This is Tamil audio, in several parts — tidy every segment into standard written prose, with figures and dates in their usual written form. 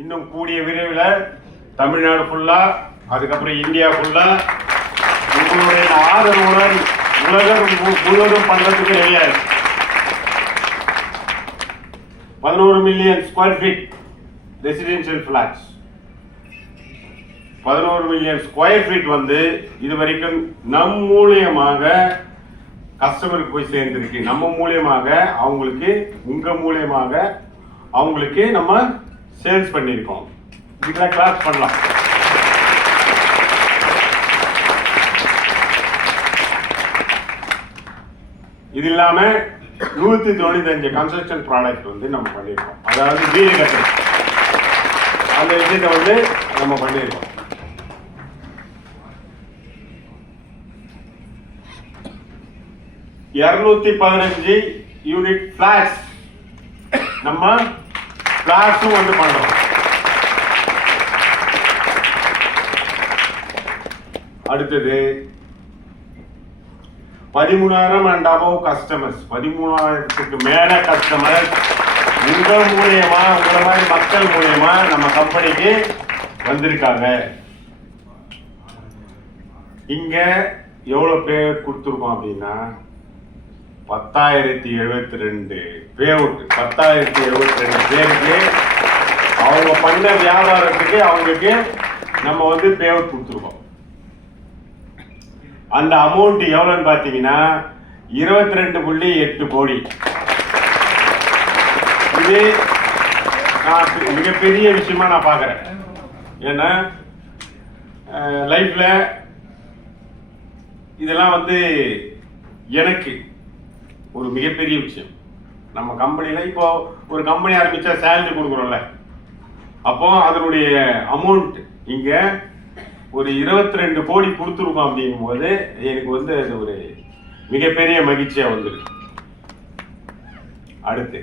இன்னும் கூடிய விரைவில் தமிழ்நாடு ஃபுல்லா, அதுக்கப்புறம் இந்தியா ஃபுல்லா உங்களுடைய ஆதரவுடன் உலகம் முழுவதும் பண்றதுக்கு ரெடியாக 11 million square feet residential flats, 11 million square feet வந்து இது வரைக்கும் நம் மூலியமாக கஸ்டமருக்கு போய் சேர்ந்துருக்கு. நம்ம மூலியமாக அவங்களுக்கு, உங்க மூலியமாக அவங்களுக்கு நம்ம சேல்ஸ் பண்ணியிருக்கோம். இதுக்கெல்லாம் கிளாஸ் பண்ணலாம். இது இல்லாம 195 கன்ஸ்ட்ரக்ஷன் ப்ராடக்ட் வந்து நம்ம பண்ணியிருக்கோம். அதாவது வீடு கட்டல் அந்த விஷயத்தை வந்து நம்ம பண்ணியிருக்கோம். $215 யூனிட் பிளாட்ஸ் நம்ம பிளாட்ஸும் வந்து பண்றோம். அடுத்தது 13,000 அண்ட் அபவ் கஸ்டமர்ஸ், 13,000க்கு மேல கஸ்டமர்ஸ் உங்க மூலியமா, உங்களை மாதிரி மக்கள் மூலியமா நம்ம கம்பெனிக்கு வந்திருக்காங்க. இங்க எவ்வளவு பேர் கொடுத்துருக்கோம் அப்படின்னா 10,072 பேவுட், 10,072 பேருக்கு அவங்க பண்ண வியாபாரத்துக்கு அவங்களுக்கு நம்ம வந்து பேவுட் கொடுத்துருக்கோம். அந்த அமௌண்ட் எவ்வளவுன்னு பாத்தீங்கன்னா 22.8 கோடி. இது நான் மிகப்பெரிய விஷயமா நான் பாக்குறேன். ஏன்னா லைஃப்ல இதெல்லாம் வந்து எனக்கு ஒரு மிகப்பெரிய விஷயம். நம்ம கம்பெனில இப்போ ஒரு கம்பெனி ஆரம்பிச்சா சேலரி கொடுக்குறோம்ல, அப்போ அதனுடைய அமௌண்ட் இங்க ஒரு 22 கோடி கொடுத்துருக்கோம். அப்படிங்கும் போது எனக்கு வந்து அது ஒரு மிகப்பெரிய மகிழ்ச்சியா வந்துருக்கு. அடுத்து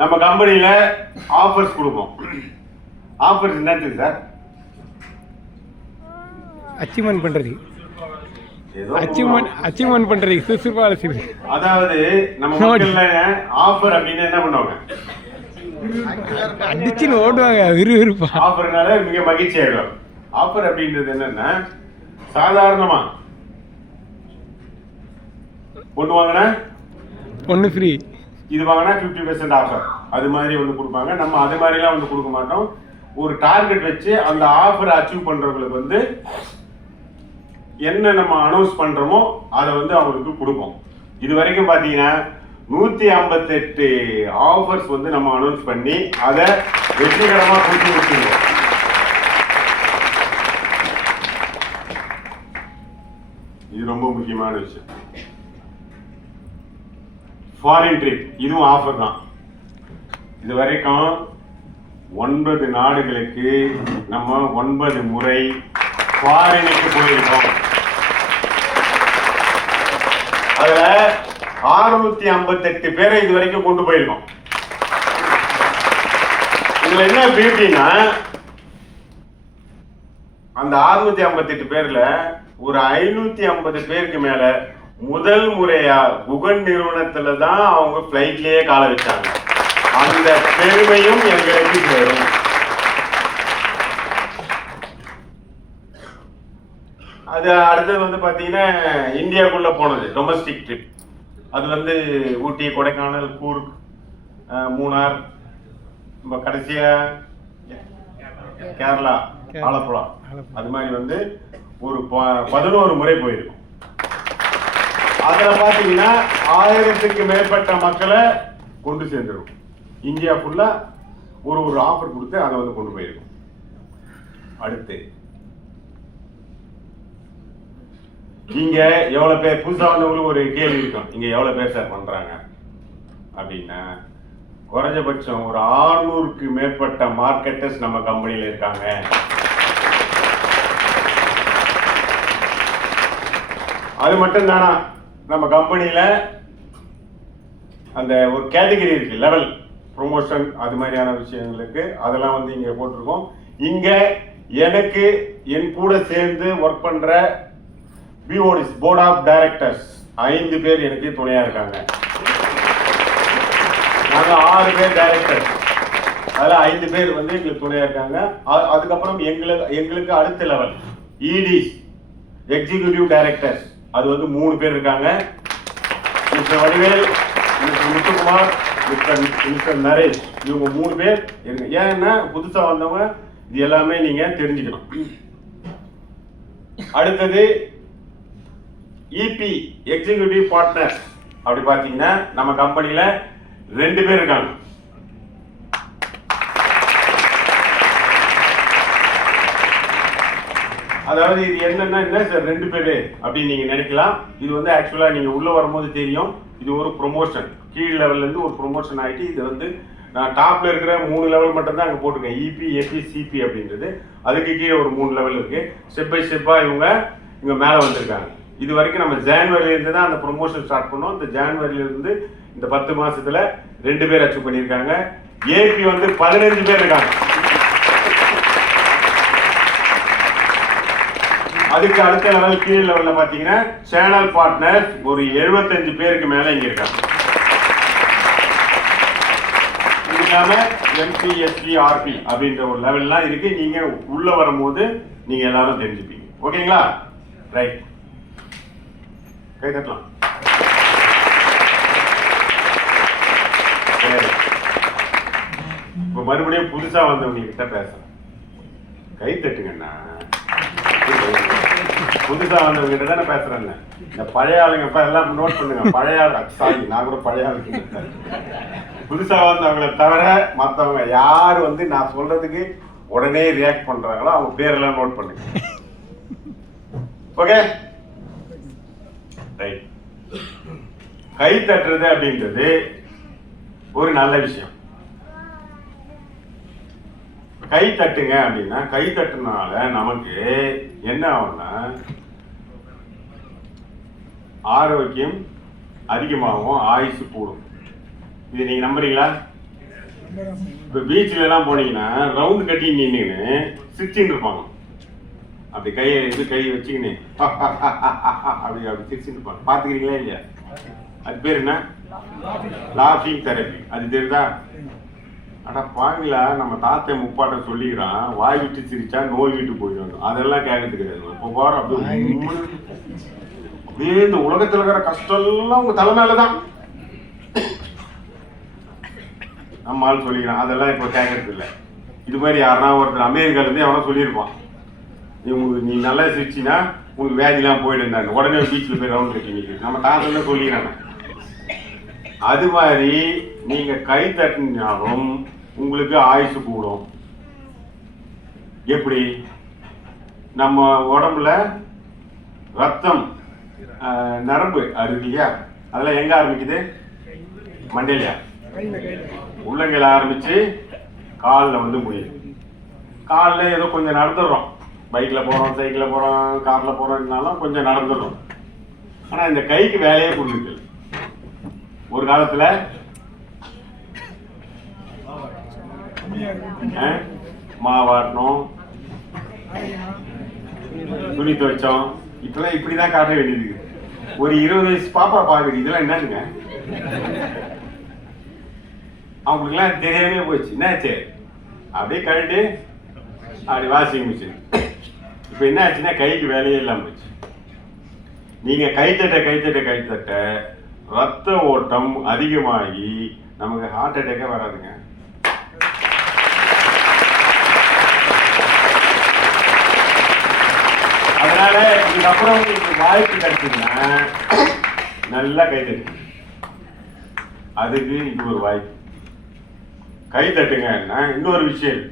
நம்ம கம்பெனியில ஆஃபர்ஸ் கொடுப்போம். ஆஃபர்ஸ் என்னது சார்? அச்சீவ்மெண்ட் பண்றது, அச்சீவ்மெண்ட் பண்றது, சுறுசுறுப்பாக செய்வது. அதாவது நம்ம மக்கள்ல ஆஃபர் அப்படின்னு என்ன பண்ணுவாங்க? அடிச்சுன்னு ஓடுவாங்க விறுவிறுப்பா. ஆஃபர்னால மிக மகிழ்ச்சி ஆயிடுவாங்க. ஆஃபர் அப்படின்றது என்னன்னா, சாதாரணமா ஒன்று வாங்கினா ஒன்று ஃப்ரீ, இது வாங்கினா 50% ஆஃபர், அது மாதிரி ஒன்று கொடுப்பாங்க. நம்ம அது மாதிரிலாம் வந்து கொடுக்க மாட்டோம். ஒரு டார்கெட் வச்சு அந்த ஆஃபரை அச்சீவ் பண்றவங்களுக்கு வந்து என்ன நம்ம அனௌன்ஸ் பண்றோமோ அதை வந்து அவங்களுக்கு கொடுப்போம். இது வரைக்கும் பாத்தீங்கன்னா 158 ஆஃபர்ஸ் வந்து நம்ம அனௌன்ஸ் பண்ணி அதை வெற்றிகரமா கொடுத்து வச்சிருக்கோம். இது ரொம்ப முக்கியமான விஷயம். ஃபாரின் ட்ரிப், இதுவும் ஆஃபர் தான். இது வரைக்கும் 9 நாடுகளுக்கு நம்ம 9 முறை ஃபாரினுக்கு போயிருக்கோம். அதுல 658 பேரை இது வரைக்கும் கொண்டு போயிருக்கோம். இதுல என்ன பியூட்டினா, அந்த 658 பேர்ல ஒரு 550 பேருக்கு மேல முதல் முறையா குகன் நிறுவனத்துல தான் அவங்க பிளைட்லயே கால வச்சாங்க. அந்த பெருமையும் எங்களுக்கு சேரும். அது அடுத்தது வந்து பாத்தீங்கன்னா இந்தியாவுக்குள்ள போனது டொமஸ்டிக் ட்ரிப். அது வந்து ஊட்டி, கொடைக்கானல், கூர்க், மூணார், கடைசியா கேரளா, ஆலப்புழா, அது மாதிரி வந்து ஒரு 11 முறை போயிருக்கும். அதுல பாத்தீங்கன்னா 1000க்கு மேற்பட்ட மக்களை கொண்டு சேர்ந்துருக்கும். இந்தியா ஃபுல்லா ஒரு ஆஃபர் கொடுத்து அதை வந்து கொண்டு போயிருக்கும். அடுத்து இங்க எவ்வளவு பேர் புதுசா வந்தவங்களுக்கு ஒரு கேள்வி இருக்கும், இங்க எவ்வளவு பேர் சார் பண்றாங்க அப்படின்னா, குறைஞ்சபட்சம் ஒரு 600க்கு மேற்பட்ட மார்க்கெட்டர்ஸ் நம்ம கம்பெனியில இருக்காங்க. அது மட்டும் தானா, நம்ம கம்பெனியில அந்த ஒரு கேட்டகரி இருக்கு, லெவல் ப்ரொமோஷன், அது மாதிரியான விஷயங்களுக்கு அதெல்லாம் வந்து இங்க போட்டிருக்கோம். இங்க எனக்கு என் கூட சேர்ந்து ஒர்க் பண்ற பிஓடிஸ், போர்ட் ஆஃப் டைரக்டர்ஸ் 5 பேர் எனக்கு துணையா இருக்காங்க. நாங்க 6 பேர் டைரக்டர். அதில் 5 பேர் வந்து எங்களுக்கு துணையாக இருக்காங்க. அதுக்கப்புறம் எங்களுக்கு அடுத்த லெவல் இடிஸ், எக்ஸிக்யூட்டிவ் டைரக்டர்ஸ், அது வந்து 3 பேர் இருக்காங்க. Mister Vadivel, mister Muthukumar, mister Naresh, இவங்க 3 பேர் இருக்கு. ஏன்னா புதுசாக வந்தவங்க இது எல்லாமே நீங்கள் தெரிஞ்சுக்கணும். அடுத்தது இபி, எக்ஸிக்யூட்டிவ் பார்ட்னர். அப்படி பார்த்தீங்கன்னா நம்ம கம்பெனியில் 2 பேர் இருக்காங்க. அதாவது இது என்னன்னா என்ன சார் 2 பேர் அப்படின்னு நீங்க நினைக்கலாம். இது வந்து ஆக்சுவலா நீங்க உள்ள வரும்போது தெரியும், இது ஒரு ப்ரொமோஷன். கீழ் லெவல்ல இருந்து ஒரு ப்ரொமோஷன் ஆயிட்டு இது வந்து நான் டாப்ல இருக்கிற 3 லெவல் மட்டும் தான் அங்க போட்டிருக்கேன். இபி, எபி, சிபி அப்படின்றது. அதுக்கு கீழே ஒரு 3 லெவல் இருக்கு. ஸ்டெப் பை ஸ்டெப்பா இவங்க மேல வந்திருக்காங்க. இது வரைக்கும் நம்ம ஜான்வரில இருந்து தான் அந்த ப்ரொமோஷன் ஸ்டார்ட் பண்ணோம். இந்த ஜான்வரில இருந்து இந்த 10 மாசத்துல 2 பேர் அச்சீவ் பண்ணியிருக்காங்க. ஏபி வந்து 15 பேர் இருக்காங்க. அதுக்கு அடுத்த லெவல் கீழ் லெவல்ல பாத்தீங்கன்னா சேனல் பார்ட்னர் ஒரு 75 பேருக்கு மேல இங்க இருக்காங்க. இது இல்லாம MPSPRP அப்படின்ற ஒரு லெவல்லாம் இருக்கு. நீங்க உள்ள வரும்போது நீங்க எல்லாரும் தெரிஞ்சுப்பீங்க. ஓகேங்களா? ரைட், கை தட்டலாம். இப்ப மறுபடியும் புதுசா வந்தவங்க கிட்ட பேசுறேன். கை தட்டுங்கண்ணா. புதுசா வந்தவங்க கிட்ட தானே பேசுறேன். இந்த பழைய ஆளுங்க இப்ப எல்லாம் நோட் பண்ணுங்க. பழைய ஆளு, சாரி நான் கூட பழைய ஆளுங்க. புதுசா வந்தவங்களை தவிர மற்றவங்க யாரு வந்து நான் சொல்றதுக்கு உடனே ரியாக்ட் பண்றாங்களோ அவங்க பேரெல்லாம் நோட் பண்ணுங்க. Okay, right. கை தட்டுறது அப்படின்றது ஒரு நல்ல விஷயம். கை தட்டுங்க அப்படின்னா கை தட்டுனால நமக்கு என்ன ஆகும்னா ஆரோக்கியம் அதிகமாகும், ஆயுசு கூடும். இது நீங்க நம்புறீங்களா? இப்ப பீச்ல எல்லாம் போனீங்கன்னா ரவுண்ட் கட்டி நின்னுன்னு சிரிச்சுன்னு இருப்பாங்க. அப்படி கையை கை வச்சுக்கின்னு அப்படி சிரிச்சுன்னு இருப்பாங்க. பாத்துக்கிறீங்களா இல்லையா? அது பேர் என்ன? லாஃபிங் தெரப்பி. அது தெரியுதா? ஆனா பாங்களா, நம்ம தாத்தை முப்பாட்ட சொல்லிக்கிறான், வாய் விட்டு சிரிச்சா நோய் விட்டு போயிடும். அதெல்லாம் கேட்கறது கிடையாது. இப்போ போற அப்படியே இந்த உலகத்துல இருக்கிற கஷ்டம் எல்லாம் உங்க தலைமையிலதான் நம்ம ஆள் சொல்லிக்கிறான். அதெல்லாம் இப்போ கேட்கறது இல்லை. இது மாதிரி யாருன்னா ஒருத்தர் அமெரிக்கால இருந்து எவனா சொல்லியிருப்பான், நீ நல்லா சிரிச்சினா உங்களுக்கு வேதிலாம் போயிடுந்தாங்க, உடனே பீச்சில் போய் ரவுண்ட் கட்டி நிற்குது. நம்ம தாத்தா சொல்லிக்கிறாங்க. அது மாதிரி நீங்க கை தட்டினாலும் உங்களுக்கு ஆயுசு கூடும். எப்படி? நம்ம உடம்புல ரத்தம் நரம்பு அருவியா, அதெல்லாம் எங்க ஆரம்பிக்குது? மண்டையிலயா? உள்ளங்கையில ஆரம்பிச்சு காலில் வந்து முடியுது. காலில் ஏதோ கொஞ்சம் நடந்துடுறோம். பைக்ல போறோம், சைக்கிள்ல போறோம், கார்ல போறோம்னாலும் கொஞ்சம் நடந்துடுறோம். ஆனா இந்த கைக்கு வேலையே கொடுக்குது. ஒரு காலத்துல மாவாட்டணும், துணி துவைச்சோம். இப்பெல்லாம் இப்படிதான் காட்ட வேண்டியது. ஒரு 20 வயசு பாப்பா பாக்குது, இதெல்லாம் என்னதுங்க? அவங்களுக்குலாம் தெரியாமே போச்சு. என்னாச்சு? அப்படியே கழிட்டு அப்படி வாஷிங் மிஷின். இப்ப என்ன ஆச்சுன்னா கைக்கு வேலையே இல்லாம போச்சு. நீங்க கைத்தட்ட ரத்த ஓட்டம் அதிகமாகி நமக்கு ஹார்ட் அட்டாக்கே வராதுங்க. அதனால இதுக்கப்புறம் உங்களுக்கு வாய்ப்பு கிடைச்சதுன்னா நல்லா கைத்தட்டு. அதுக்கு இது ஒரு வாய்ப்பு. கை தட்டுங்கன்னா இன்னொரு விஷயம்,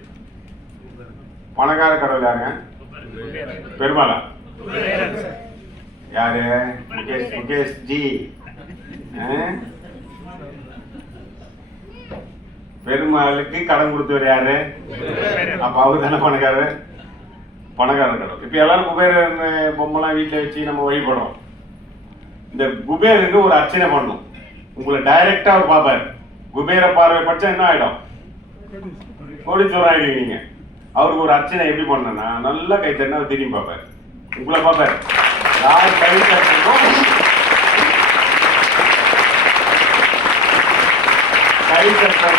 பணக்கார கடவுள் யாருங்க? பெருமாளா? யாரு? முகேஷ் ஜி. பெருமாளுக்கு கடன் கொடுத்தவர் யாரு? அப்ப அவரு தானே பணக்காரர் கடவுள். இப்ப எல்லாரும் குபேரன் பொம்மைலாம் வீட்டுல வச்சு நம்ம வழிபடுறோம். இந்த குபேருக்கு ஒரு அர்ச்சனை பண்ணும். உங்களை டைரக்டா அவர் பாப்பாரு. குபேர பார்வை படிச்சா என்ன ஆயிடும்? கோடீஸ்வரர் ஆயிடுவீங்க. அவருக்கு ஒரு அர்ச்சனை எப்படி பண்ணனா, நல்லா கை தட்டினா திரும்பி பார்ப்பாரு, உங்களை பார்ப்பாரு. யார் கை தட்டணும்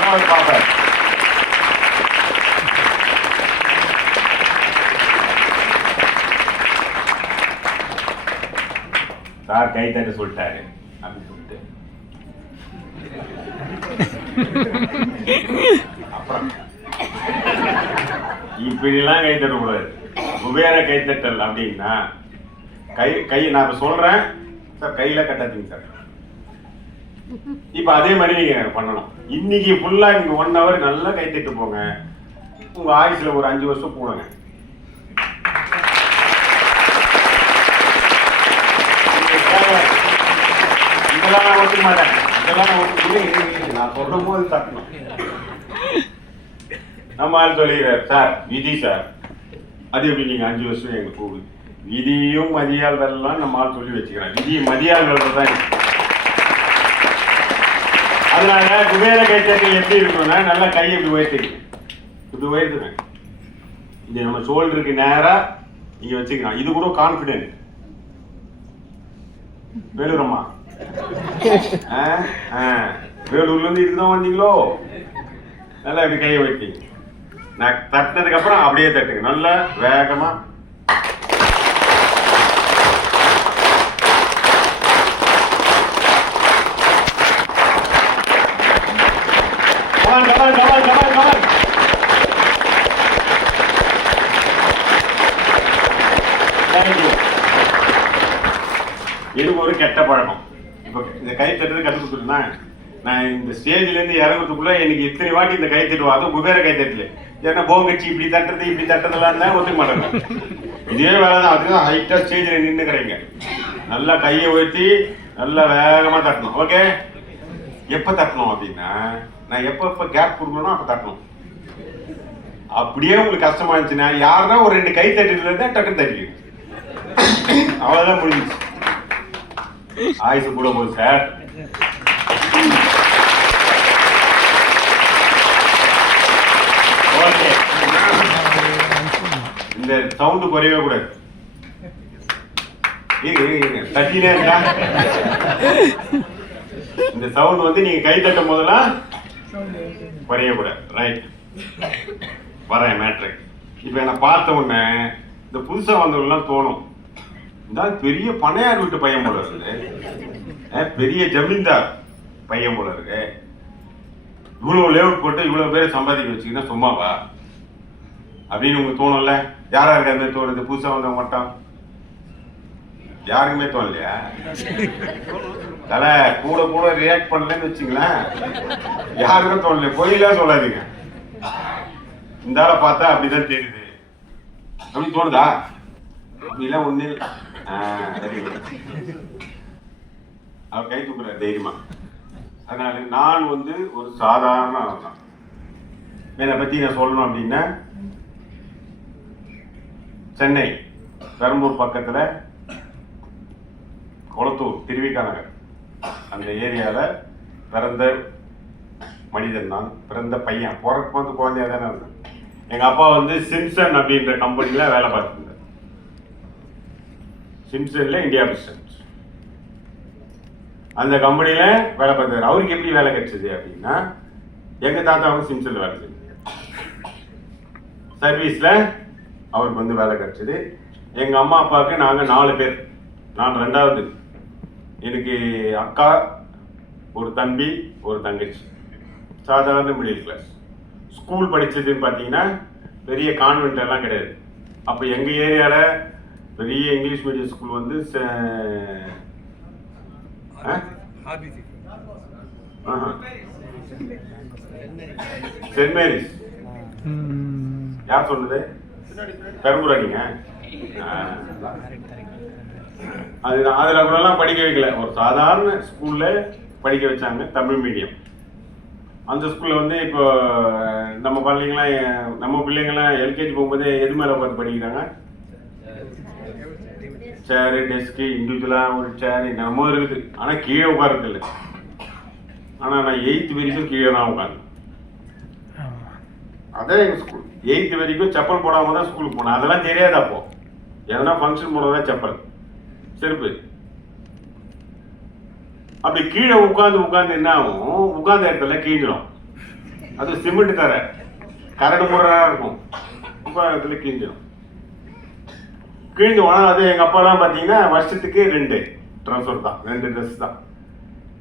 அவர் பார்ப்பாரு. கை தட்ட சொல்லிட்டாரு அப்படின்னு சொல்லிட்டு அப்புறம் இப்படிலாம் கை தட்டக்கூடாது. குபேர கை தட்டல் அப்படின்னா கை நான் இப்ப சொல்றேன் சார், கையில கட்டாதீங்க சார். இப்ப அதே மாதிரி நீங்க பண்ணணும். இன்னைக்கு ஃபுல்லா நீங்க 1 hour நல்லா கை தட்டு போங்க. உங்க ஆயுசுல ஒரு 5 வருஷம் போடுங்க. இதெல்லாம் நான் ஒத்துக்க மாட்டேன். இதெல்லாம் நான் ஒத்துக்க, நான் சொல்லும் போது தட்டணும். நம்ம ஆள் சொல்லிடுறாரு சார், விதி சார். அது எப்படி நீங்க 5 வருஷம் எங்களுக்கு போகுது? விதியும் மதியால் வெல்லாம் நம்ம ஆள் சொல்லி வச்சுக்கிறேன். விதி மதியால் வெள்ளதான். அதனால குபேர கைத்தட்டல் எப்படி இருக்கணும்னா நல்லா கையை இப்படி உயர்த்திக்கணும். இப்படி உயர்த்துவேன். இது நம்ம ஷோல்டருக்கு நேரா இங்க வச்சுக்கலாம். இது கூட கான்பிடென்ட். வேலூரம்மா, வேலூர்ல இருந்து இதுதான் வந்தீங்களோ? நல்லா இப்படி கையை வைத்தீங்க. நான் தட்டினதுக்கு அப்புறம் அப்படியே தட்டுங்க, நல்லா வேகமா. இது ஒரு கெட்ட பழக்கம். இப்ப இந்த கை தட்டுறது கற்றுக் கொடுத்துருந்தா, நான் இந்த ஸ்டேஜ்ல இருந்து இறங்குறதுக்குள்ள எனக்கு இத்தனை வாட்டி இந்த கை தட்டுவோம். அதுவும் குபேர கை தட்டல. ஏன்னா போங்கச்சி இப்படி தட்டுறது இப்படி தட்டுறதுலாம் இருந்தா ஒத்துக்க மாட்டேங்க. இதே வேலை தான். அதுதான் ஹைட்டா ஸ்டேஜ்ல நின்றுக்கிறீங்க. நல்லா கையை உயர்த்தி நல்லா வேகமா தட்டணும். ஓகே, எப்ப தட்டணும் அப்படின்னா, நான் எப்ப கேப் கொடுக்கணும் அப்ப தட்டணும். அப்படியே உங்களுக்கு கஷ்டமா இருந்துச்சுன்னா யாருன்னா ஒரு 2 கை தட்டிட்டு இருந்தா டக்குன்னு தட்டிக்கு. அவ்வளவுதான் முடிஞ்சிச்சு. ஆயுசு கூட போகுது சார். ஓகே, இந்த சவுண்டு குறையவே கூடாது. தட்டினே இருக்கா? இந்த சவுண்ட் வந்து நீங்க கை தட்டும் போதெல்லாம் குறையக்கூடாது. ரைட், வரேன் மேட்ரு. இப்ப என்ன பார்த்த உடனே இந்த புதுசா வந்தவங்கலாம் தோணும், இந்த பெரிய பணையார் வீட்டு பையன் போல இருக்கு, பெரிய ஜமீன்தார் பையன் போல இருக்கு, இவ்வளவு லேவுட் போட்டு இவ்வளவு பேரை சம்பாதிக்க வச்சுக்கினா சும்மாவா அப்படின்னு உங்களுக்கு தோணும்ல. யாரா இருக்க தோணுது? புதுசா வந்தவங்க மட்டும் யாருக்குமே தோணலையா? தலை கூட கூட ரியாக்ட் பண்ணலன்னு வச்சுங்களேன், யாருக்கும் தோணல. பொய்லாம் சொல்லாதீங்க. இந்த ஆளை பார்த்தா அப்படிதான் தெரியுது அப்படின்னு தோணுதா? அப்படிலாம் ஒண்ணு இல்லை. அவர் கை தூக்குற தைரியமா. அதனால நான் வந்து ஒரு சாதாரண ஆள் தான். என்னை பத்தி நான் சொல்லணும் அப்படின்னா, சென்னை பெரம்பூர் பக்கத்துல கொளத்தூர் திருவிக்கா நகர் அந்த ஏரியால பிறந்த மனிதன் தான். பிறந்த பையன். பிறப்பு வந்து குழந்தையா தானே இருந்தேன். எங்க அப்பா வந்து சிம்சன் அப்படின்ற கம்பெனில வேலை பார்த்துருந்தார். சிம்சன்ல இந்தியா பிஸ்டன்ஸ் அந்த கம்பெனில வேலை பார்த்தாரு. அவருக்கு எப்படி வேலை கிடைச்சது அப்படின்னா, எங்க தாத்தா வந்து சிம்சன்ல வேலை செஞ்சாரு. சர்வீஸ்ல அவருக்கு வந்து வேலை கிடைச்சது. எங்க அம்மா அப்பாவுக்கு நாங்க 4 பேர். நான் 2வது. எனக்கு அக்கா, ஒரு தம்பி, ஒரு தங்கச்சி. சாதாரண மிடில் கிளாஸ். ஸ்கூல் படிச்சதுன்னு பார்த்தீங்கன்னா பெரிய கான்வென்ட் எல்லாம் கிடையாது. அப்போ எங்க ஏரியால பெரிய இங்கிலீஷ் மீடியம் ஸ்கூல் வந்து சென்ட் மேரிஸ். யார் சொன்னது? பெரம்பூரா நீங்க? அதுதான். அதுல கூட படிக்க வைக்கல. ஒரு சாதாரண ஸ்கூல்ல படிக்க வச்சாங்க, தமிழ் மீடியம். அந்த ஸ்கூல்ல வந்து இப்போ நம்ம பிள்ளைங்களாம் எல்கேஜி போகும்போது எது மேல உட்காந்து படிக்கிறாங்க? சேரு, டெஸ்க்கு, இண்டிவிஜுவலா ஒரு சேர் நம்ம இருக்குது. ஆனா கீழே உட்கார்றது இல்லை. ஆனா நான் 8th வரைக்கும் கீழே தான் உட்காந்து. அதான் எங்க ஸ்கூல். 8th வரைக்கும் செப்பல் போடாம தான் ஸ்கூலுக்கு போனேன். அதெல்லாம் தெரியாது. அப்போ எதனா ஃபங்க்ஷன் போனதான் செப்பல், செருப்பு. அப்படி கீழே உட்கார்ந்து என்ன ஆகும்? உட்கார்ந்த இடத்துல கீழிடும். அது சிமெண்ட் தர கரடு முறையா இருக்கும். உட்கார்ந்த இடத்துல கீழிடும். கிழிஞ்சு போனா அது எங்க அப்பாலாம் பாத்தீங்கன்னா வருஷத்துக்கு 2 ட்ரான்ஸ்ஃபர் தான், 2 ட்ரெஸ் தான்.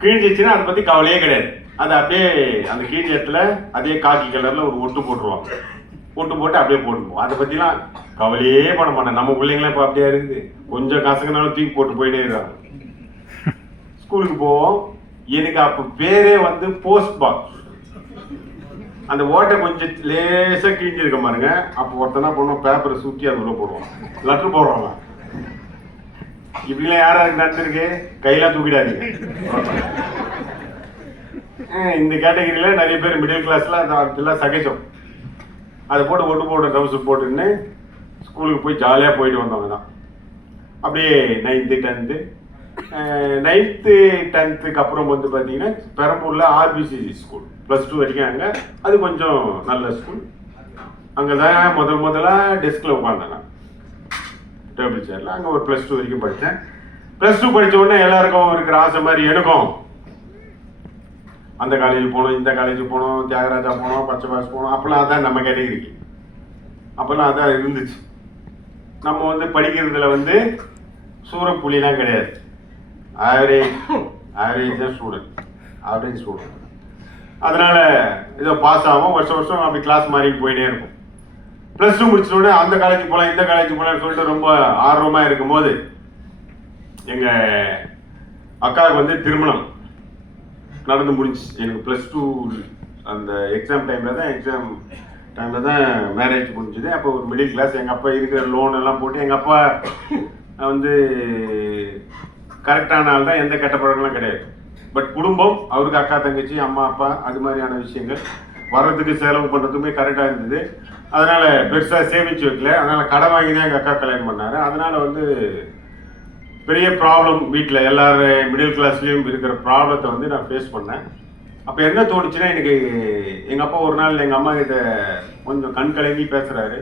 கிழிஞ்சிச்சுன்னா அதை பற்றி கவலையே கிடையாது. அதை அப்படியே அந்த கிழிஞ்ச இடத்துல அதே காக்கி கலரில் ஒரு ஒட்டு போட்டுருவாங்க. ஒட்டு போட்டு அப்படியே போட்டுப்போம். அதை பற்றிலாம் கவலையே பண்ண மாட்டேன். நம்ம பிள்ளைங்களாம் இப்போ அப்படியே இருக்குது. கொஞ்சம் காசுக்குனாலும் தூக்கி போட்டு போயிட்டே இருக்காங்க. ஸ்கூலுக்கு போவோம். எனக்கு அப்போ பேரே வந்து போஸ்ட் பாக்ஸ். அந்த ஓட்டை கொஞ்சம் லேசாக கிழிஞ்சிருக்க பாருங்க. அப்போ ஒருத்தனா பண்ணுவோம், பேப்பரை சுற்றி அது உள்ள போடுவோம், லெட்டர் போடுறோங்க. இப்படிலாம் யாராவது நடந்திருக்கு? கையெல்லாம் தூக்கிடாதீங்க. இந்த கேட்டகரியில் நிறைய பேர் மிடில் கிளாஸில் அதெல்லாம் சகஜம். அதை போட்டு ஒட்டு போட்டு ட்ரவுசர் போட்டுன்னு ஸ்கூலுக்கு போய் ஜாலியாக போயிட்டு வந்தவங்க தான். அப்படியே 9th 10th 9th 10th அப்புறம் வந்து பார்த்தீங்கன்னா பெரம்பூரில் RBCC ஸ்கூல் +2 வரைக்கும். அங்கே அது கொஞ்சம் நல்ல ஸ்கூல். அங்கே தான் முதலாக டெஸ்கில் உட்காந்தாங்க, டேபிள் சேரில். அங்கே ஒரு +2 வரைக்கும் படித்தேன். +2 படித்த உடனே எல்லாருக்கும் இருக்கிற ஆசை மாதிரி எனக்கும் அந்த காலேஜ் போகணும், இந்த காலேஜ் போகணும், தியாகராஜா போகணும், பச்சைபாஸ் போகணும். அப்போல்லாம் அதான் நம்ம கேட்டகரிக்கு. அப்போல்லாம் அதான் இருந்துச்சு. நம்ம வந்து படிக்கிறதுல வந்து சூரப்புலிலாம் கிடையாது. ஆவரேஜ் தான் ஸ்டூடெண்ட். அதனால ஏதோ பாஸ் ஆகும், வருஷம் அப்படி கிளாஸ் மாறி போயிட்டே இருக்கும். +2 முடிச்சோடனே அந்த காலேஜ் போகலாம், இந்த காலேஜ் போகலான்னு சொல்லிட்டு ரொம்ப ஆர்வமாக இருக்கும் போது எங்கள் அக்காவுக்கு வந்து திருமணம் நடந்து முடிஞ்சு. எனக்கு +2 அந்த எக்ஸாம் டைமில் தான் மேரேஜ் முடிஞ்சுது. அப்போ ஒரு மிடில் கிளாஸ். எங்கள் அப்பா இருக்கிற லோன் எல்லாம் போட்டு, எங்கள் அப்பா வந்து கரெக்டான ஆள் தான், எந்த கெட்ட பழக்கம்லாம் கிடையாது. பட் குடும்பம், அவருக்கு அக்கா தங்கச்சி அம்மா அப்பா அது மாதிரியான விஷயங்கள் வர்றதுக்கு செலவு பண்ணுறதுக்குமே கரெக்டாக இருந்தது. அதனால் பெருசாக சேமித்து வைக்கல. அதனால் கடன் வாங்கி தான் எங்கள் அக்கா கல்யாணம் பண்ணார். அதனால் வந்து பெரிய ப்ராப்ளம் வீட்டில் எல்லாரும் மிடில் கிளாஸ்லேயும் இருக்கிற ப்ராப்ளத்தை வந்து நான் ஃபேஸ் பண்ணேன். அப்போ என்ன தோணுச்சுன்னா, எனக்கு எங்கள் அப்பா ஒரு நாள் எங்கள் அம்மா கிட்ட கொஞ்சம் கண் கலங்கி பேசுகிறாரு.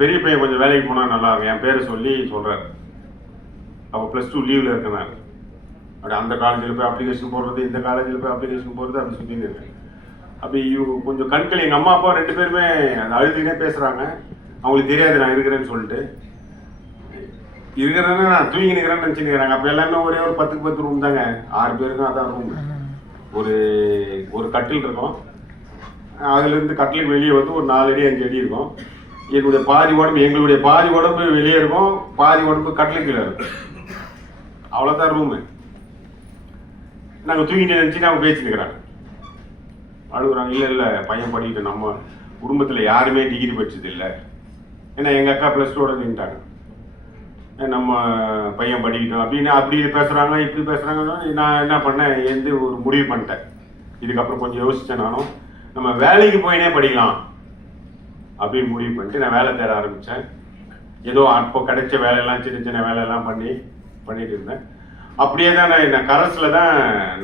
பெரிய பையன் கொஞ்சம் வேலைக்கு போனால் நல்லா இருக்கும், என் பேரை சொல்கிறாரு. அப்போ +2 லீவில் இருக்கேன் நான். அப்படி அந்த காலேஜில் போய் அப்ளிகேஷன் போடுறது, இந்த காலேஜில் போய் அப்ளிகேஷன் போடுறது, அப்படி சுற்றின்னு இருக்கேன். அப்படி கொஞ்சம் கண்கள் எங்கள் அம்மா அப்பா 2 பேருமே அந்த அழுதுனே பேசுகிறாங்க. அவங்களுக்கு தெரியாது நான் இருக்கிறேன்னு சொல்லிட்டு. இருக்கிறேன்னா நான் தூங்கி நிற்கிறேன்னு நினச்சிருக்கிறாங்க. அப்போ எல்லாமே ஒரே ஒரு 10க்கு 10 ரூம் தாங்க, 6 பேருக்கும் அதான் ரூம். ஒரு கட்டில் இருக்கும். அதுலேருந்து கட்டிலுக்கு வெளியே வந்து ஒரு 4 அடி 5 அடி இருக்கும். எங்களுடைய பாதி உடம்பு வெளியே இருக்கும், பாதி உடம்பு கட்டிலுக்கு கீழே இருக்கும். அவ்வளோதான் ரூமு. நாங்கள் தூங்கிட்டு நினச்சி அவங்க பேசினுக்கிறாங்க, அழுகுறாங்க. இல்லை பையன் படிக்கிட்டு, நம்ம குடும்பத்தில் யாருமே டிகிரி படிச்சது இல்லை. ஏன்னா எங்கள் அக்கா +2 நின்ட்டாங்க. நம்ம பையன் படிக்கட்டும் அப்படின்னு அப்படி பேசுகிறாங்க, இப்படி பேசுகிறாங்க. நான் என்ன பண்ணேன், ஒரு முடிவு பண்ணிட்டேன். இதுக்கப்புறம் கொஞ்சம் யோசித்தேன். நானும் நம்ம வேலைக்கு போயினே படிக்கலாம் அப்படின்னு முடிவு பண்ணிட்டு நான் வேலை தேட ஆரம்பித்தேன். ஏதோ அப்போ கிடைச்ச வேலையெல்லாம் சின்ன வேலையெல்லாம் பண்ணிட்டு இருந்தேன். அப்படியே தான் நான் கரஸில் தான்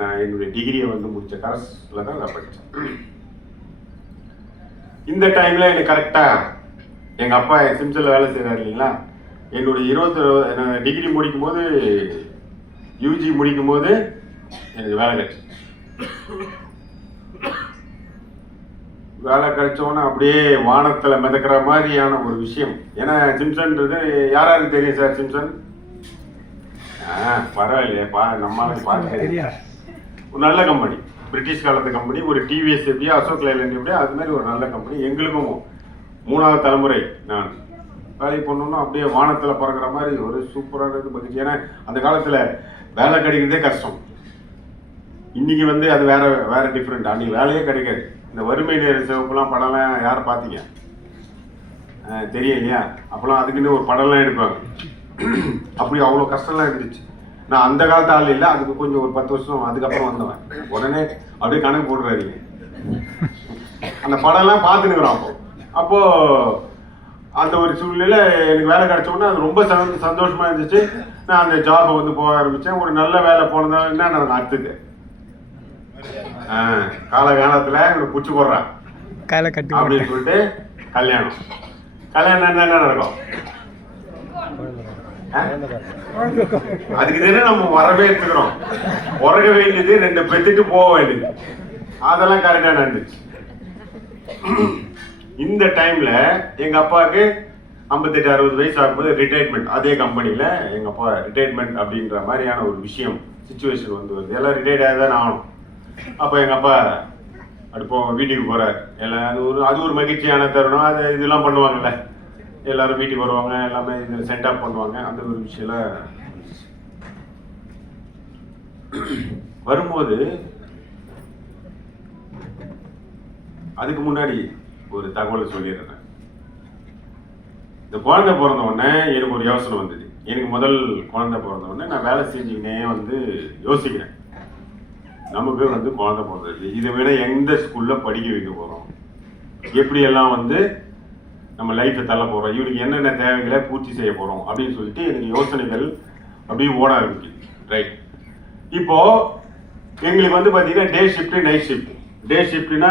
நான் என்னுடைய டிகிரியை வந்து முடித்தேன். கரஸில் தான் நான் படித்தேன். இந்த டைமில் எனக்கு கரெக்டாக எங்கள் அப்பா சிம்ஸில் வேலை செய்கிறார் இல்லைங்களா. என்னுடைய டிகிரி முடிக்கும் போது, யூஜி முடிக்கும் போது எனக்கு வேலை கிடைச்சி. வேலை கிடைச்சோன்னே அப்படியே வானத்தில் மிதக்கிற மாதிரியான ஒரு விஷயம். ஏன்னா சிம்சன்றது யாராருக்கு தெரியும் சார்? சிம்சன் பரவாயில்லையே, நம்மளுக்கு பார்த்து ஒரு நல்ல கம்பெனி, பிரிட்டிஷ் காலத்து கம்பெனி. ஒரு டிவிஎஸ் எப்படியா, அசோக் லைலண்ட் எப்படியா, அது மாதிரி ஒரு நல்ல கம்பெனி. எங்களுக்கும் 3வது தலைமுறை நான் வேலைக்கு போனோம்னா அப்படியே வானத்தில் பறக்கிற மாதிரி ஒரு சூப்பரானது பற்றி. ஏன்னா அந்த காலத்தில் வேலை கிடைக்கிறதே கஷ்டம். இன்னைக்கு வந்து அது வேற டிஃப்ரெண்ட். அன்றைக்கி வேலையே கிடைக்காது. இந்த வறுமை நேர் சிவப்புலாம் படம்லாம் யாரை பார்த்தீங்க? தெரியும் இல்லையா? அப்போலாம் அதுக்குன்னு ஒரு படம்லாம் எடுப்பாங்க. அப்படி அவ்வளோ கஷ்டம்லாம் இருந்துச்சு. நான் அந்த காலத்து ஆள் இல்லை, அதுக்கு கொஞ்சம் ஒரு 10 வருஷம் அதுக்கப்புறம் வந்தவன். உடனே அப்படியே கணக்கு போட்டுறாதீங்க. அந்த படம்லாம் பார்த்துனுக்குறோம். அப்போது அந்த ஒரு சூழ்நிலை எனக்கு வேலை கிடைச்சோன்னா அது ரொம்ப சந்தோஷமாக இருந்துச்சு. நான் அந்த ஜாபை வந்து போக ஆரம்பித்தேன். ஒரு நல்ல வேலை போனதால என்ன நான் அடுத்தது காலகாலத்தில் இவனுக்கு பிடிச்சி போடுறான் அப்படின்னு சொல்லிட்டு கல்யாணம் என்ன நடக்கும்? அதுக்கு தானே நம்ம வரவே எடுத்துக்கிறோம். உறக வேண்டியது 2 பெத்துட்டு போக வேண்டியது, அதெல்லாம் கரெக்டாக நடந்துச்சு. இந்த டைம்ல எங்க அப்பாவுக்கு 58-60 வயசு ஆகும்போது ரிட்டையர்மெண்ட். அதே கம்பெனியில் எங்கள் அப்பா ரிட்டையர்மெண்ட் அப்படின்ற மாதிரியான ஒரு விஷயம் சுச்சுவேஷன் வந்து வருது. எல்லாம் ரிட்டையர்ட் ஆகி தான் ஆகணும். அப்போ எங்கள் அப்பா அடுப்போ வீட்டுக்கு போகிறார். எல்லாம் அது ஒரு மகிழ்ச்சியான தருணம். அது இதெல்லாம் பண்ணுவாங்கல்ல, எல்லாரும் வீட்டுக்கு வருவாங்க, எல்லாமே இது சென்ட் ஆஃப் பண்ணுவாங்க. அந்த ஒரு விஷயம்லாம் வரும்போது அதுக்கு முன்னாடி ஒரு தகவலை சொல்லிடுறேன். இந்த குழந்தை பிறந்த உடனே எனக்கு ஒரு யோசனை வந்தது. எனக்கு முதல் குழந்தை பிறந்த உடனே நான் வேலை செஞ்சுக்கினே வந்து யோசிக்கிறேன், நமக்கு வந்து குழந்தை பிறந்தது, இதை விட எந்த ஸ்கூலில் படிக்க வைக்க போகிறோம், எப்படியெல்லாம் வந்து நம்ம லைஃப்பை தள்ள போகிறோம், இவனுக்கு என்னென்ன தேவைகளை பூர்த்தி செய்ய போகிறோம் அப்படின்னு சொல்லிட்டு எனக்கு யோசனைகள் அப்படியே ஓட ஆரம்பிச்சு. ரைட், இப்போது எங்களுக்கு வந்து பார்த்தீங்கன்னா டே ஷிஃப்ட்டு, நைட் ஷிஃப்ட். டே ஷிஃப்ட்னா